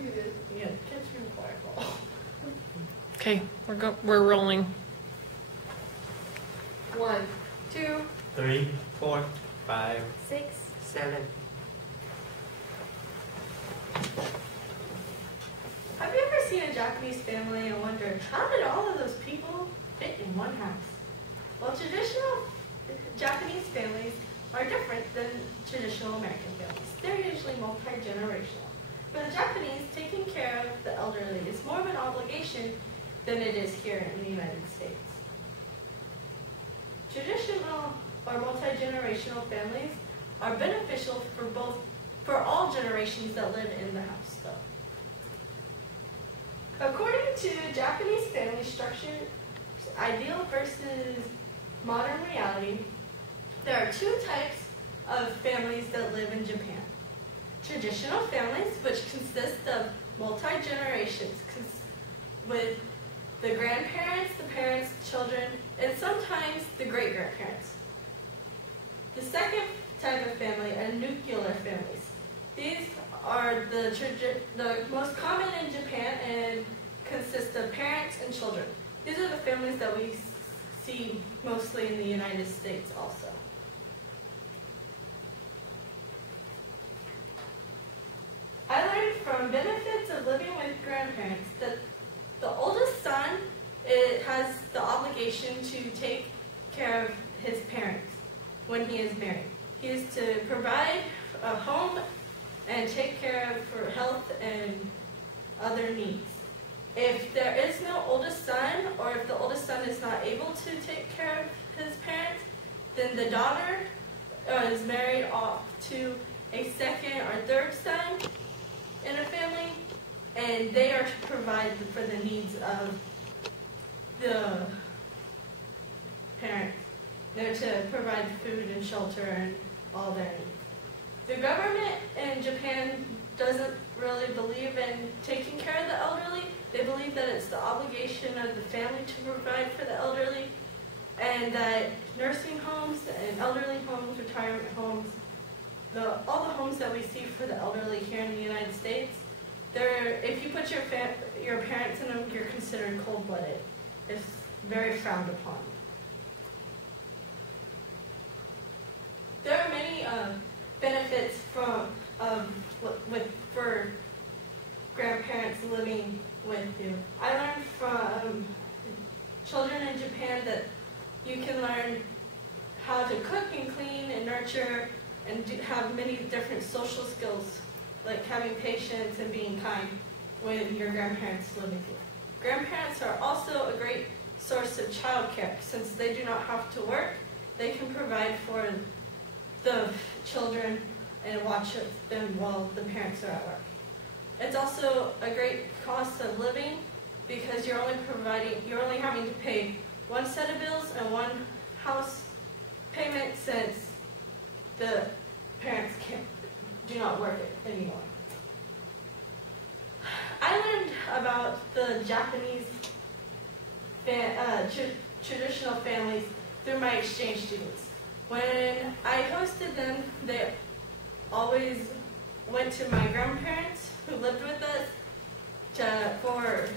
Yeah, catch me in fireball. Okay, we're rolling. 1, 2, 3, 4, 5, 6, 7. Have you ever seen a Japanese family and wondered, how did all of those people fit in one house? Well, traditional Japanese families are different than traditional American families. They're usually multi-generational. For the Japanese, taking care of the elderly is more of an obligation than it is here in the United States. Traditional or multi-generational families are beneficial for all generations that live in the house, though. According to Japanese family structure, ideal versus modern reality, there are 2 types of families that live in Japan. Traditional families, which consist of multi-generations, with the grandparents, the parents, children, and sometimes the great-grandparents. The second type of family are nuclear families. These are the most common in Japan and consist of parents and children. These are the families that we see mostly in the United States also. I learned from benefits of living with grandparents that the oldest son has the obligation to take care of his parents when he is married. He is to provide a home and take care of for health and other needs. If there is no oldest son, or if the oldest son is not able to take care of his parents, then the daughter is married off to a second or third son in a family, and they are to provide for the needs of the parents. They're to provide food and shelter and all their needs. The government in Japan doesn't really believe in taking care of the elderly. They believe that it's the obligation of the family to provide for the elderly, and that nursing homes and elderly homes, retirement homes, all the homes that we see for the elderly here in the United States, if you put your parents in them, you're considered cold-blooded. It's very frowned upon. There are many benefits for grandparents living with you. I learned from children in Japan that you can learn how to cook and clean and nurture and have many different social skills, like having patience and being kind when your grandparents live with you. Grandparents are also a great source of child care. Since they do not have to work, they can provide for the children and watch them while the parents are at work. It's also a great cost of living because you're only having to pay one set of bills and one house payment since the parents do not work it anymore. I learned about the Japanese traditional families through my exchange students. When I hosted them, they always went to my grandparents who lived with us for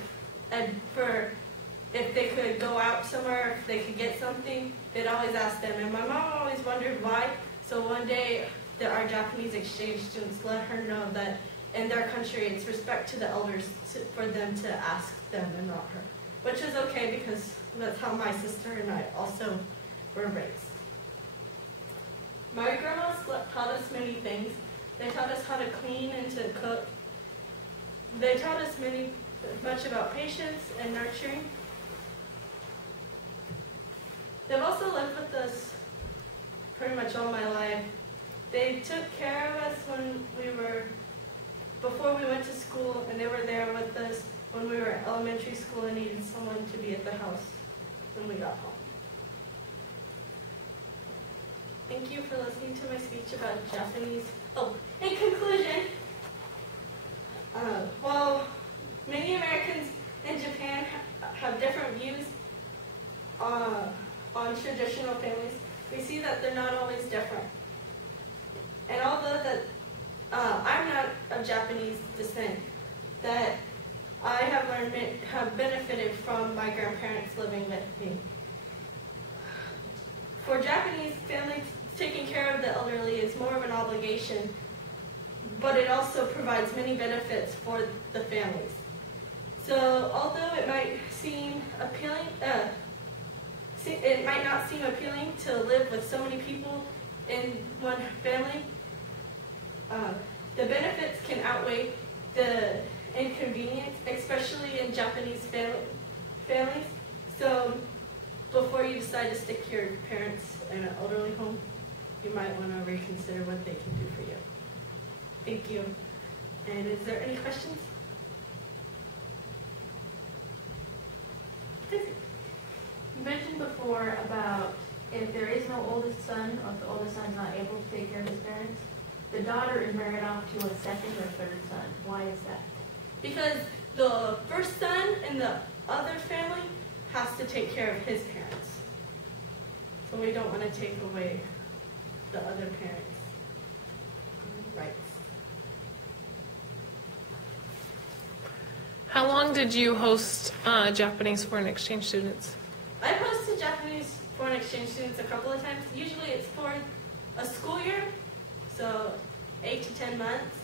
if they could go out somewhere, if they could get something. They'd always ask them, and my mom always wondered why. So one day, our Japanese exchange students let her know that in their country, it's respect to the elders for them to ask them and not her, which is okay because that's how my sister and I also were raised. My grandmas taught us many things. They taught us how to clean and to cook. They taught us much about patience and nurturing. They've also lived with us pretty much all my life. They took care of us before we went to school, and they were there with us when we were in elementary school and needed someone to be at the house when we got home. Thank you for listening to my speech about Japanese. Oh, in conclusion, while many Americans in Japan have different views on traditional families, we see that they're not always different. And although that I'm not of Japanese descent, that I have learned have benefited from my grandparents living with me. For Japanese families, taking care of the elderly is more of an obligation, but it also provides many benefits for the families. So although it might seem appealing, it might not seem appealing to live with so many people in one family, the benefits can outweigh the inconvenience, especially in Japanese families. So before you decide to stick your parents in an elderly home, you might want to reconsider what they can do for you. Thank you. And is there any questions? You mentioned before about if there is no oldest son, or if the oldest son is not able to take care of his parents, the daughter is married off to a second or third son. Why is that? Because the first son in the other family has to take care of his parents. So we don't want to take away the other parents' rights. How long did you host Japanese foreign exchange students? I've hosted Japanese foreign exchange students a couple of times. Usually it's for a school year, so 8 to 10 months.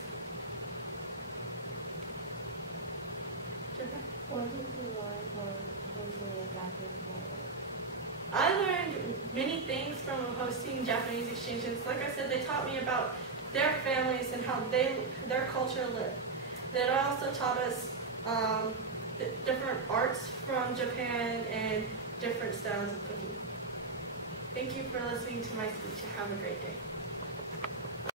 What did you learn from hosting a Japanese family? I learned many things from hosting Japanese exchange students. Like I said, they taught me about their families and how their culture lived. They also taught us different arts from Japan and different styles of cooking. Thank you for listening to my speech and have a great day.